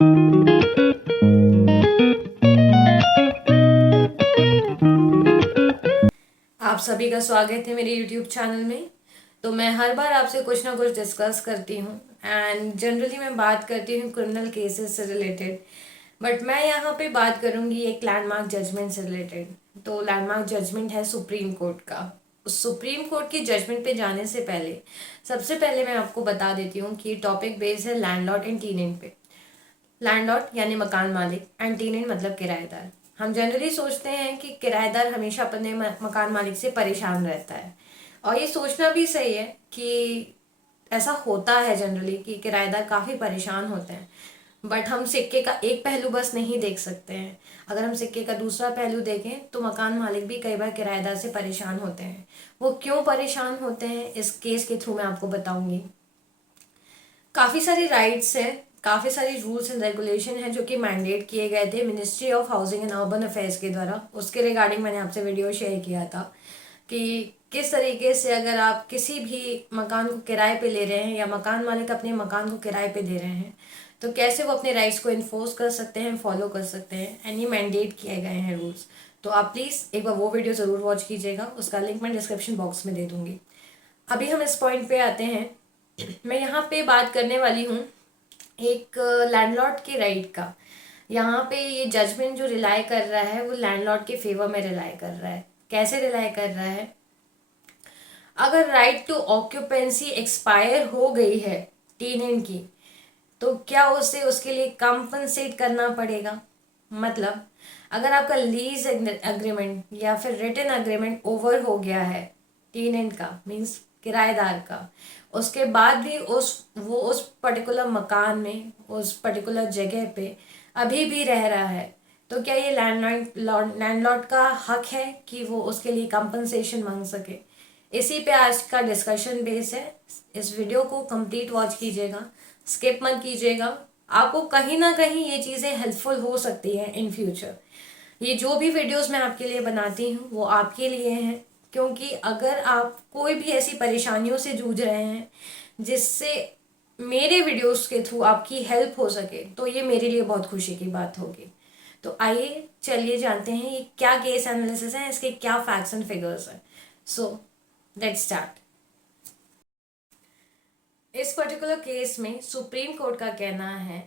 आप सभी का स्वागत है मेरे YouTube चैनल में। तो मैं हर बार आपसे कुछ ना कुछ डिस्कस करती हूँ एंड जनरली मैं बात करती हूँ क्रिमिनल केसेस से रिलेटेड। बट मैं यहाँ पे बात करूँगी एक लैंडमार्क जजमेंट से रिलेटेड। तो लैंडमार्क जजमेंट है सुप्रीम कोर्ट का। उस सुप्रीम कोर्ट की जजमेंट पे जाने से पहले सबसे पहले मैं आपको बता देती हूँ कि टॉपिक बेस है लैंडलॉर्ड एंड टेनेंट पे। लैंडलॉर्ड यानी मकान मालिक एंड टेनेंट मतलब किराएदार। हम जनरली सोचते हैं कि किराएदार हमेशा अपने मकान मालिक से परेशान रहता है, और ये सोचना भी सही है कि ऐसा होता है जनरली कि किराएदार काफ़ी परेशान होते हैं। बट हम सिक्के का एक पहलू बस नहीं देख सकते हैं। अगर हम सिक्के का दूसरा पहलू देखें तो मकान मालिक भी कई बार किराएदार से परेशान होते हैं। वो क्यों परेशान होते हैं इस केस के थ्रू मैं आपको बताऊंगी। काफ़ी सारी राइट्स हैं, काफ़ी सारी रूल्स एंड रेगुलेशन हैं जो कि मैंडेट किए गए थे ministry of housing and urban affairs के द्वारा। उसके रिगार्डिंग मैंने आपसे वीडियो शेयर किया था कि किस तरीके से अगर आप किसी भी मकान को किराए पे ले रहे हैं या मकान मालिक अपने मकान को किराए पे दे रहे हैं तो कैसे वो अपने राइट्स को इन्फोर्स कर सकते हैं, फॉलो कर सकते हैं, एंड ये मैंडेट किए गए हैं रूल्स। तो आप प्लीज़ एक बार वो वीडियो ज़रूर वॉच कीजिएगा, उसका लिंक मैं डिस्क्रिप्शन बॉक्स में दे दूंगी। अभी हम इस पॉइंट पे आते हैं। मैं यहाँ पे बात करने वाली हूँ एक लैंडलॉर्ड के राइट का। यहाँ पे ये जजमेंट जो रिलाई कर रहा है वो लैंडलॉर्ड के फेवर में रिलाई कर रहा है। कैसे रिलाई कर रहा है? अगर राइट टू ऑक्यूपेंसी एक्सपायर हो गई है टेनेंट की, तो क्या उसे उसके लिए कंपनसेट करना पड़ेगा। मतलब अगर आपका लीज एग्रीमेंट या फिर रिटन एग्रीमेंट ओवर हो गया है टेनेंट का, मीन्स किराएदार का, उसके बाद भी उस पर्टिकुलर मकान में, उस पर्टिकुलर जगह पे अभी भी रह रहा है, तो क्या ये लैंडलॉर्ड का हक है कि वो उसके लिए कंपनसेशन मांग सके। इसी पे आज का डिस्कशन बेस है। इस वीडियो को कंप्लीट वॉच कीजिएगा, स्किप मत कीजिएगा। आपको कहीं ना कहीं ये चीज़ें हेल्पफुल हो सकती हैं इन फ्यूचर। ये जो भी वीडियोस मैं आपके लिए बनाती हूँ वो आपके लिए हैं, क्योंकि अगर आप कोई भी ऐसी परेशानियों से जूझ रहे हैं जिससे मेरे वीडियोस के थ्रू आपकी हेल्प हो सके तो ये मेरे लिए बहुत खुशी की बात होगी। तो आइए चलिए जानते हैं ये क्या केस एनालिसिस है, इसके क्या फैक्ट्स एंड फिगर्स हैं। So let's start. इस पर्टिकुलर केस में सुप्रीम कोर्ट का कहना है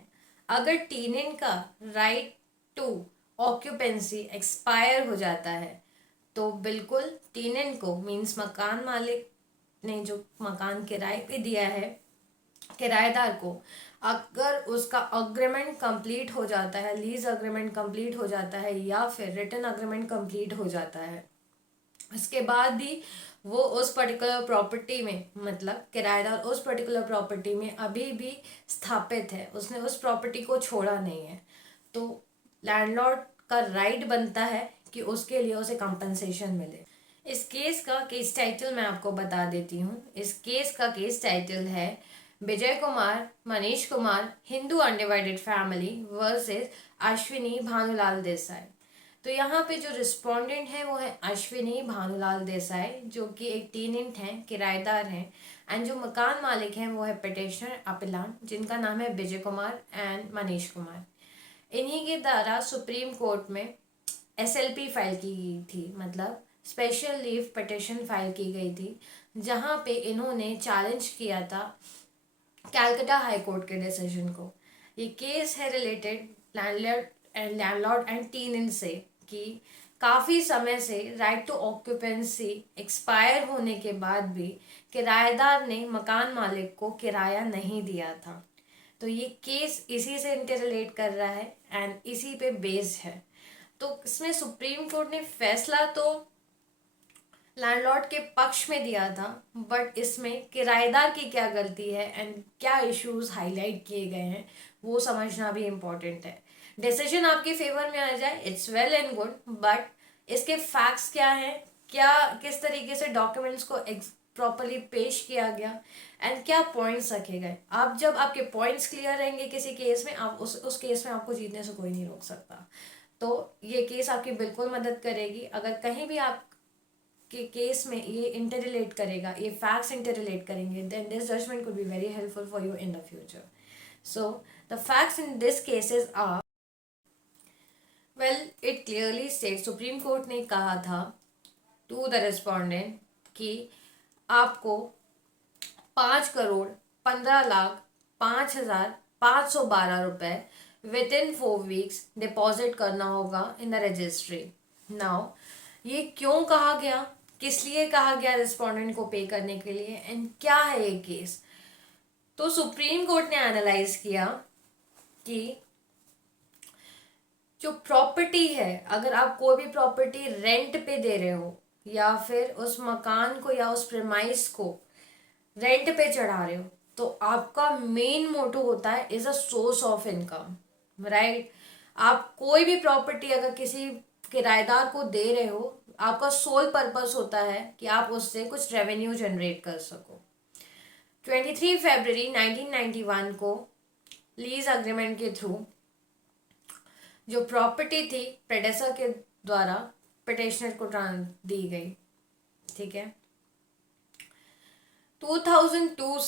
अगर टेनेंट का राइट टू ऑक्यूपेंसी एक्सपायर हो जाता है तो बिल्कुल टेनेंट को, मीन्स मकान मालिक ने जो मकान किराए पे दिया है किराएदार को, अगर उसका अग्रीमेंट कंप्लीट हो जाता है, लीज अग्रीमेंट कंप्लीट हो जाता है या फिर रिटर्न अग्रीमेंट कंप्लीट हो जाता है, इसके बाद भी वो उस पर्टिकुलर प्रॉपर्टी में, मतलब किराएदार उस पर्टिकुलर प्रॉपर्टी में अभी भी स्थापित है, उसने उस प्रॉपर्टी को छोड़ा नहीं है, तो लैंडलॉर्ड का राइट बनता है कि उसके लिए उसे कंपनसेशन मिले। इस केस का केस टाइटल मैं आपको बता देती हूँ। इस केस का केस टाइटल है Vijay Kumar Manish Kumar Hindu undivided family versus Ashwini Bhanulal Desai. तो यहाँ पे जो रिस्पोंडेंट है वो है अश्विनी भानुलाल देसाई, जो कि एक टेनेंट हैं, किराएदार हैं, एंड जो मकान मालिक हैं वो है पिटिशनर अपिलान, जिनका नाम है विजय कुमार एंड मनीष कुमार। इन्हीं के द्वारा सुप्रीम कोर्ट में एसएलपी फाइल की गई थी, मतलब स्पेशल लीव पिटिशन फाइल की गई थी, जहाँ पे इन्होंने चैलेंज किया था कैलकाटा हाई कोर्ट के डिसीजन को। ये केस है रिलेटेड लैंडलॉर्ड एंड टेनेंट से कि काफ़ी समय से राइट टू ऑक्यूपेंसी एक्सपायर होने के बाद भी किराएदार ने मकान मालिक को किराया नहीं दिया था। तो ये केस इसी से इंटरलेट कर रहा है एंड इसी पे बेस्ड है। तो इसमें सुप्रीम कोर्ट ने फैसला तो लैंडलॉर्ड के पक्ष में दिया था, बट इसमें किराएदार की क्या गलती है एंड क्या इश्यूज हाईलाइट किए गए हैं वो समझना भी इम्पोर्टेंट है। डिसीजन आपके फेवर में आ जाए it's well and good, but इसके फैक्ट्स क्या हैं, क्या किस तरीके से डॉक्यूमेंट्स को प्रॉपरली पेश किया गया एंड क्या पॉइंट्स रखे गए। आप जब आपके पॉइंट्स क्लियर रहेंगे किसी केस में, आप उस केस में आपको जीतने से कोई नहीं रोक सकता। तो ये केस आपकी बिल्कुल मदद करेगी। अगर कहीं भी आप के केस में ये इंटर रिलेट करेगा, ये फैक्ट्स इंटर रिलेट करेंगे, then this judgement could be very helpful for you in the future. So the facts in this cases are, well, it clearly states, supreme court ने कहा था to the respondent कि आपको 5,15,05,512 रुपए with in 4 weeks deposit करना होगा in the registry. Now ये क्यों कहा गया, किस लिए कहा गया रिस्पोंडेंट को पे करने के लिए, एंड क्या है ये केस? तो सुप्रीम कोर्ट ने एनालाइज किया कि जो प्रॉपर्टी है, अगर आप कोई भी प्रॉपर्टी रेंट पे दे रहे हो या फिर उस मकान को या उस प्रेमाइस को रेंट पे चढ़ा रहे हो, तो आपका मेन मोटो होता है is a source of income, right? आप कोई भी प्रॉपर्टी अगर किसी किराएदार को दे रहे हो, आपका सोल पर्पस होता है कि आप उससे कुछ रेवेन्यू जनरेट कर सको। 23 फरवरी 1991 को लीज अग्रीमेंट के थ्रू जो प्रॉपर्टी थी प्रेडेसर के द्वारा पिटिशनर को दी गई, ठीक है। 2002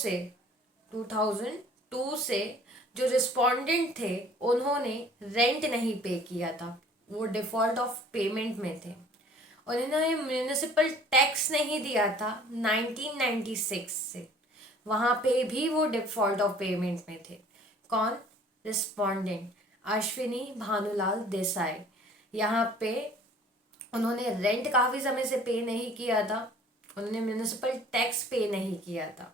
से जो रिस्पोंडेंट थे उन्होंने रेंट नहीं पे किया था, वो डिफॉल्ट ऑफ पेमेंट में थे। उन्होंने म्यूनिसिपल टैक्स नहीं दिया था 1996 से, वहां पे भी वो डिफॉल्ट ऑफ पेमेंट में थे। कौन? रिस्पोंडेंट अश्विनी भानुलाल देसाई। यहाँ पे उन्होंने रेंट काफी समय से पे नहीं किया था, उन्होंने म्यूनिसिपल टैक्स पे नहीं किया था।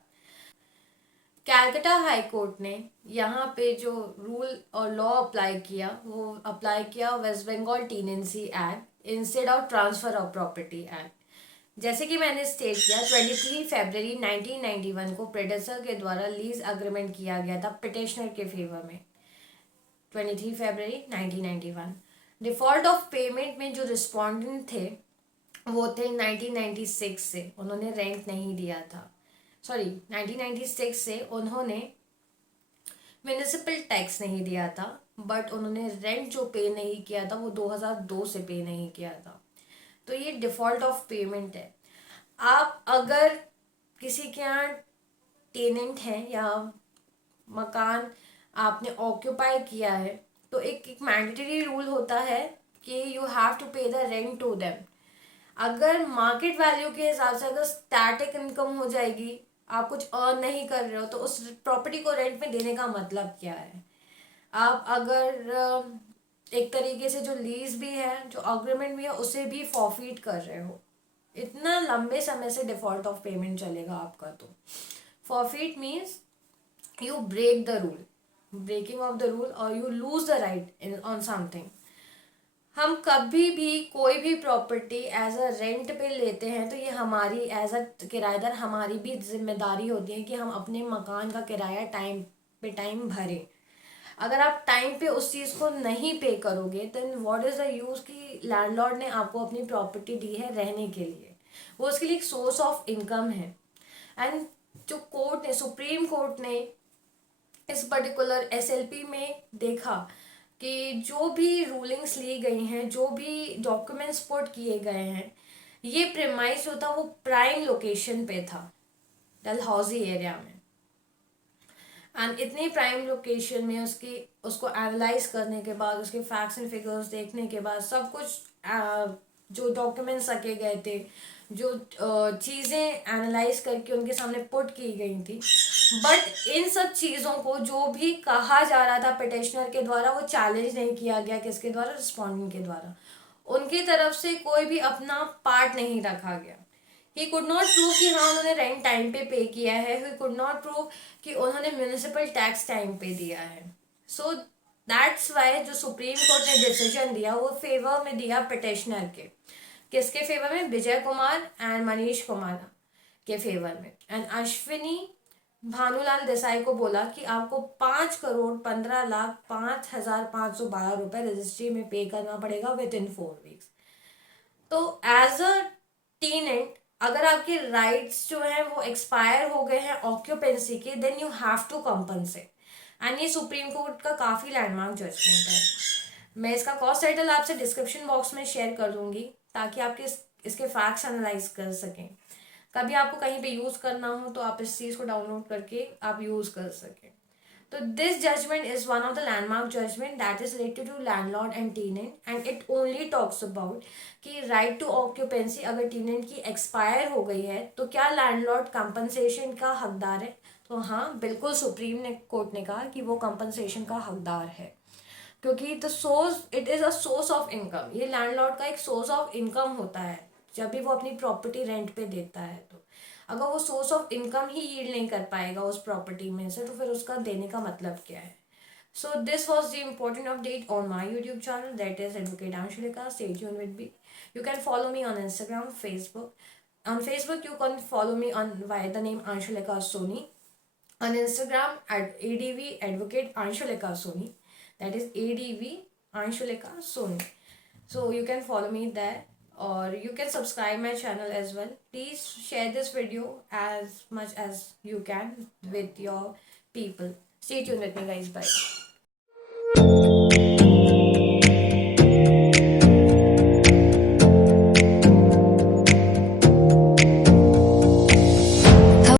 कैलकाटा हाई कोर्ट ने यहाँ पे जो रूल और लॉ अप्लाई किया, वो अप्लाई किया West Bengal tenancy act instead of transfer of property act. जैसे कि मैंने स्टेट किया, 23 फरवरी 1991 को प्रेडेसर के द्वारा लीज अग्रीमेंट किया गया था पिटिशनर के फेवर में। 23 फरवरी 1991 डिफॉल्ट ऑफ पेमेंट में जो रिस्पोंडेंट थे वो थे 1996 से, उन्होंने रेंट नहीं दिया था। 1996 से उन्होंने म्यूनिसिपल टैक्स नहीं दिया था, बट उन्होंने रेंट जो पे नहीं किया था वो 2002 से पे नहीं किया था। तो ये डिफॉल्ट ऑफ पेमेंट है। आप अगर किसी के यहाँ टेनेंट हैं या मकान आपने ऑक्यूपाई किया है, तो एक मैंडेटरी रूल होता है कि यू हैव टू पे द रेंट टू देम। अगर मार्केट वैल्यू के हिसाब से अगर स्टैटिक इनकम हो जाएगी, आप कुछ अर्न नहीं कर रहे हो, तो उस प्रॉपर्टी को रेंट में देने का मतलब क्या है? आप अगर एक तरीके से जो लीज भी है, जो अग्रीमेंट भी है, उसे भी फॉरफिट कर रहे हो, इतना लंबे समय से डिफॉल्ट ऑफ पेमेंट चलेगा आपका। तो forfeit means you break the rule, breaking of the rule, और you lose the right on something. हम कभी भी कोई भी प्रॉपर्टी एज अ रेंट पे लेते हैं तो ये हमारी एज अ किराएदार हमारी भी जिम्मेदारी होती है कि हम अपने मकान का किराया टाइम पे टाइम भरें। अगर आप टाइम पे उस चीज़ को नहीं पे करोगे, then what is the use कि लैंडलॉर्ड ने आपको अपनी प्रॉपर्टी दी है रहने के लिए, वो उसके लिए एक सोर्स ऑफ इनकम है। एंड जो कोर्ट ने, सुप्रीम कोर्ट ने इस पर्टिकुलर एसएलपी में देखा कि जो भी रूलिंग्स ली गई हैं, जो भी डॉक्यूमेंट्स पुट किए गए हैं, ये प्रेमाइस जो था वो प्राइम लोकेशन पे था, डलहौजी एरिया में। एंड इतनी प्राइम लोकेशन में उसको एनालाइज करने के बाद, उसके फैक्ट्स एंड फिगर्स देखने के बाद, सब कुछ जो डॉक्यूमेंट्स रखे गए थे, जो चीज़ें एनालाइज करके उनके सामने पुट की गई थी, बट इन सब चीज़ों को जो भी कहा जा रहा था पिटिशनर के द्वारा, वो चैलेंज नहीं किया गया। किसके द्वारा? रिस्पोंडेंट के द्वारा। उनकी तरफ से कोई भी अपना पार्ट नहीं रखा गया। ही कुड नॉट प्रूव कि हाँ उन्होंने रेंट टाइम पे किया है, ही कुड नॉट प्रूव कि उन्होंने म्यूनिसिपल टैक्स टाइम पे दिया है। सो दैट्स वाई जो सुप्रीम कोर्ट ने डिसीजन दिया वो फेवर में दिया पिटिशनर के। किसके फेवर में? विजय कुमार एंड मनीष कुमार के फेवर में। एंड अश्विनी भानुलाल देसाई को बोला कि आपको 5,15,05,512 रुपए रजिस्ट्री में पे करना पड़ेगा विद इन 4 वीक्स। तो एज अ टेनेंट अगर आपके राइट्स जो हैं वो एक्सपायर हो गए हैं ऑक्यूपेंसी के, then you have to compensate. And ये सुप्रीम कोर्ट का काफ़ी लैंडमार्क जजमेंट है। मैं इसका कॉस्ट टाइटल आपसे डिस्क्रिप्शन बॉक्स में शेयर कर दूंगी ताकि आपके इसके फैक्ट्स एनालाइज कर सकें। कभी आपको कहीं पे यूज़ करना हो तो आप इस चीज़ को डाउनलोड करके आप यूज़ कर सकें। So this judgment is one of the landmark judgment that is related to landlord and tenant, and it only talks about कि right to occupancy अगर tenant की expire हो गई है तो क्या landlord compensation का हकदार है। तो हाँ, बिल्कुल सुप्रीम कोर्ट ने कहा कि वो compensation का हकदार है, क्योंकि the source, it is a source of income. ये लैंडलॉर्ड का एक सोर्स ऑफ इनकम होता है जब भी वो अपनी प्रॉपर्टी रेंट पे देता है। तो अगर वो source of income he yield नहीं कर पाएगा उस प्रॉपर्टी में से, तो फिर उसका देने का मतलब क्या है। So this was the important update on my YouTube channel, that is advocate Anshulika. Stay tuned with me. You can follow me on Instagram, Facebook. On Facebook, you can follow me on via the name Anshulika Soni. On Instagram at ADV Advocate Anshulika Soni. That is ADV Anshulika Soni. So you can follow me there, or you can subscribe my channel as well. Please share this video as much as you can with your people. Stay tuned with me, guys. Bye.